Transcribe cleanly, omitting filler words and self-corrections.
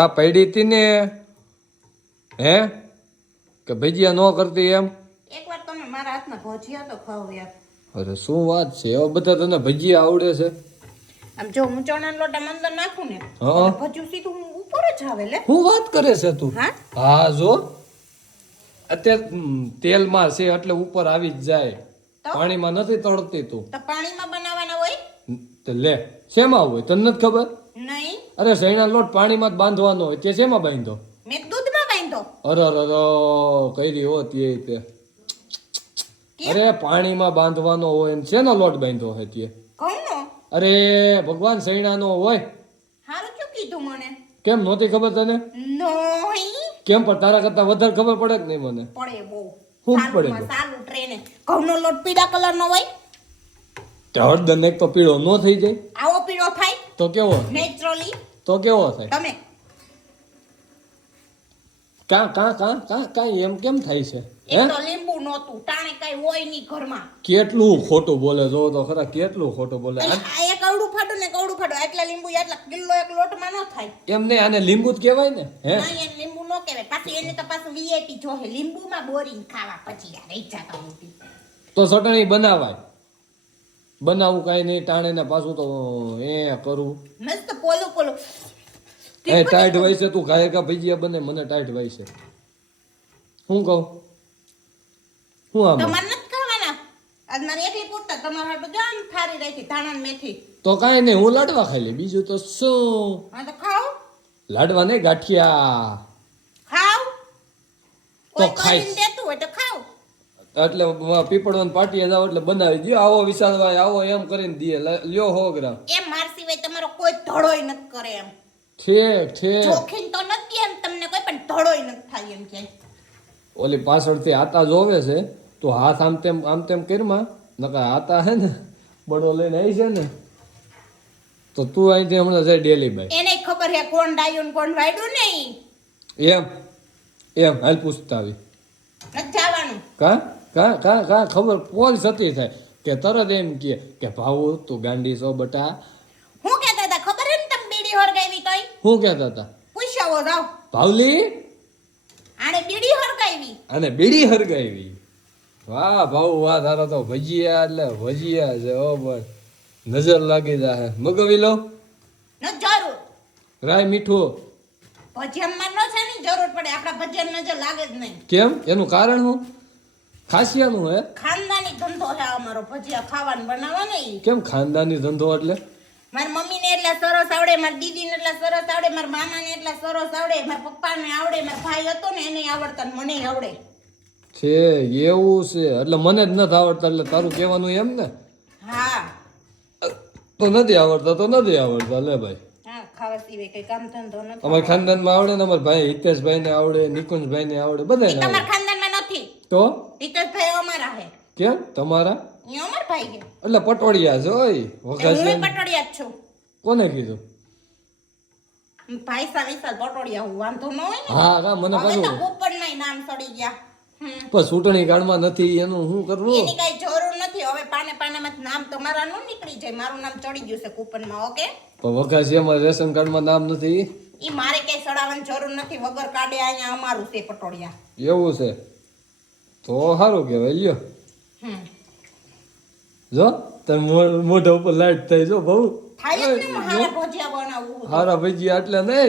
આ પડી હતી ને હે કે ભજીયા નો કરતી એમ એકવાર તમે મારા હાથના ભજીયા તો ખાવ યાર. અરે શું વાત છે એવા બધા તને ભજીયા આવડે છે? આમ જો હું ચણાનો લોટ આમ અંદર નાખું ને હા. ભજીયું સીધું ઉપર જ આવે લે. શું વાત કરે છે તું? હા? હા જો અત્યારે તેલમાં છે એટલે ઉપર આવી જ જાય. તો? પાણીમાં નથી તળતી તું. તો પાણીમાં બનાવવાના હોય? તે લે શેમાં હોય તને નથી ખબર? નહીં. અરે શેણા લોટ પાણીમાં જ બાંધવાનો હોય તે શેમાં બાંધો? મેં દૂધમાં બાંધ્યો. અરે કઈ રી હોત એ તે કેમ? અરે પાણીમાં બાંધવાનો હોય ને શેનો લોટ બાંધ્યો હોય તે? ઘઉંનો? અરે ભગવાન શેણાનો હોય. હારું શું કીધું મને? કેમ નહોતી ખબર તને? નહીં. કેમ પણ તારા કરતા વધારે ખબર પડે કે નહીં મને? પડે બહુ. શું પડે બહુ? સાલું ટ્રેને. ઘઉંનો લોટ પીળા કલરનો હોય? તે હળદર નાખ તો પીળો નો થઈ જાય આવો પીળો થાય? તો કેવો થાય? નેચરલી. તો કેવો થાય? તમે કા કા કા કા કા એમ કેમ થાય છે હે? એક તો લીંબુ નહોતું, ટાણે કઈ હોય નહીં ઘરમાં. કેટલું ખોટું બોલે જો તો ખરા કેટલું ખોટું બોલે આ એક અવડું ફાડું ને કવડું ફાડું એટલા લીંબુ એટલા કિલો એક લોટમાં ન થાય. એમ નહીં આને લીંબુ જ કહેવાય ને હે? નહીં એને લીંબુ ન કહેવાય. પાછું એને તો પાછું વીઆઈપી જોહે લીંબુમાં બોરિંગ ખાવા પછી યાર રહી જાતા મોટી. તો ચટણી બનાવાય બનાવું કાંઈ નહીં ટાણે ને પાછું તો એ કરું મસ્ત પોલું પોલું એ ટાઈટ હોય છે તું ખાય કા ભજીયા બને મને ટાઈટ હોય છે હું કહું હું આમ તમારે નથી ખાવાના. આજ મારે એકલી પૂરતા તમારા હાટું જામ થારી રાખી ધાણા ને મેથી. તો કાંઈ નહીં હું લાડવા ખાઈ લે બીજું તો શું હા તો ખાઓ લાડવા નહીં ગાંઠિયા ખાઓ. તો કોઈ ખાઈશ. કરીને દેતું હોય તો ખાઓ. એટલે પીપળવાની પાટીએ જાવ એટલે બનાવી દો આવો વિશાલભાઈ આવો એમ કરીને દે લ્યો 100 ગ્રામ એમ માર સિવાય તમારો કોઈ ધડોય નથી કરે એમ. ઠેક ઠેક જોખીન તો નથી એમ તમને કોઈ પણ ધડોય નથી થાય એમ કે. ઓલી પાછળથી આતા જોવે છે તો હાથ આમ તેમ કરમાં નકા આતા હે ને બડો લઈને આવી છે ને તો તું અહીંથી હમણાં જાય ડેલી ભાઈ એને ખબર હે કોણ ડાયું ને કોણ વાયડું નહીં. એમ એમ હાલ પૂછતા આવી નથી જવાનું. કા કા કા કા ખબર પોલ સતી થાય કે તરત એમ કે ભાઉ તું ગાંડી છો બટા હું કહેતા હતા ખબર હે ને તમે બીડી હરગાવી તોય શું કહેતા હતા પૂછાવો જાવ. ભાવલી આને બીડી હરગાવી. અને બીડી હરગાવી વાહ ભાઉ વાહ તારો તો ભજીયા એટલે ભજીયા છે ઓ બસ નજર લાગી જાય મગવી લો ન જરૂર રાય મીઠું ભજીયામાં ન છે ને જરૂર પડે આપણા ભજીયા નજર લાગે જ નહીં. કેમ એનું કારણ શું ખાસિયાનું હે ખાનદાની ધંધો છે અમારો ભજીયા ખાવાનું બનાવવાનો ઈ. કેમ ખાનદાની ધંધો એટલે મારી મમ્મીને એટલા સરસ આવડે, મારી દીદીને એટલા સરસ આવડે, મારા મામાને એટલા સરસ આવડે, મારા પપ્પાને આવડે, મારા ભાઈ હતો ને એને આવડતા ને મને આવડે. છે એવું છે એટલે મને જ નથી આવડતા એટલે તારું કહેવાનું એમ ને હા તો નથી આવડતા તો નથી આવડતા લે ભાઈ હા ખાવા સિવાય કઈ કામ ધંધો નથી. અમારા ખાનદાનમાં આવડે ને અમારા ભાઈ હિતેશભાઈ ને આવડે નિકુંજભાઈ ને આવડે બધાને ઈ આવડે તમારા ખાનદાનમાં નથી. તો હિતેશભાઈ અમારા હે. કેમ તમારા ઈ અમાર ભાઈ હે. એટલે પટોળિયા છે ઓય હું વઘાસિયા પટોડિયા જ છું. કોને કીધું ભાઈ વિશાલ પટોડિયા હું વાંધો ન હોય ને. હા હા મને હવે તો પાછું કૂપનનાય નામ સડી ગયા. પણ ચૂંટણી કાળમાં નથી એનું શું કરવું એની કઈ જરૂર નથી. હવે પાને પાનામાં નામ તમારા નો નીકળી જાય. મારું નામ ચડી ગયું છે કૂપનમાં. ઓકે પણ વઘાસિયામાં રેશન કાર્ડમાં નામ નથી ઈ મારે કઈ સડાવવાની જરૂર નથી. વગર કાઢે અહીંયા અમારું છે પટોડિયા. એવું છે તો સારું કહેવાય લ્યો હમ જો તમે મોઢા ઉપર લાઈટ થઈ જો બહુ થાય જ ને હારા ભજીયા બનાવવું. હારા ભજીયા એટલે નહીં